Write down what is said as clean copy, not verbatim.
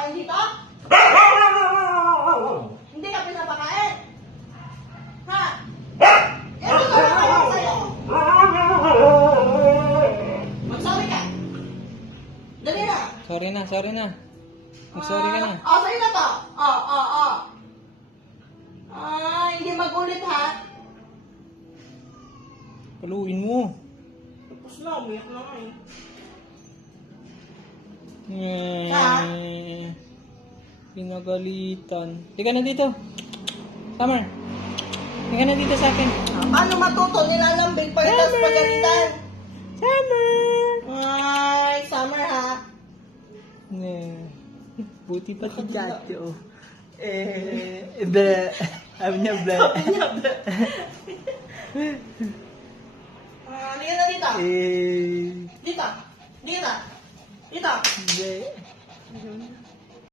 pinapakain dito? Hindi ka pinapakain? Ha? Yan ang gagawin ko sa'yo. Mag-sorry ka. Dali na. Sorry na, sorry na. Mag-sorry ka na. Sa'yo na to. Hindi magulit ha. Paluin mo. Tapos na, umiyak na nga eh. Pinagalitan. Tika na dito. Summer. Tika na dito sa akin. Paano matuto? Nilalambing pa rin, tapos pagalitan. Summer! Ay, summer ha. Buti pa si Chacho. Ble. Sabi niya ble. Liga na dito. Dito. Dito. Dito. Ble.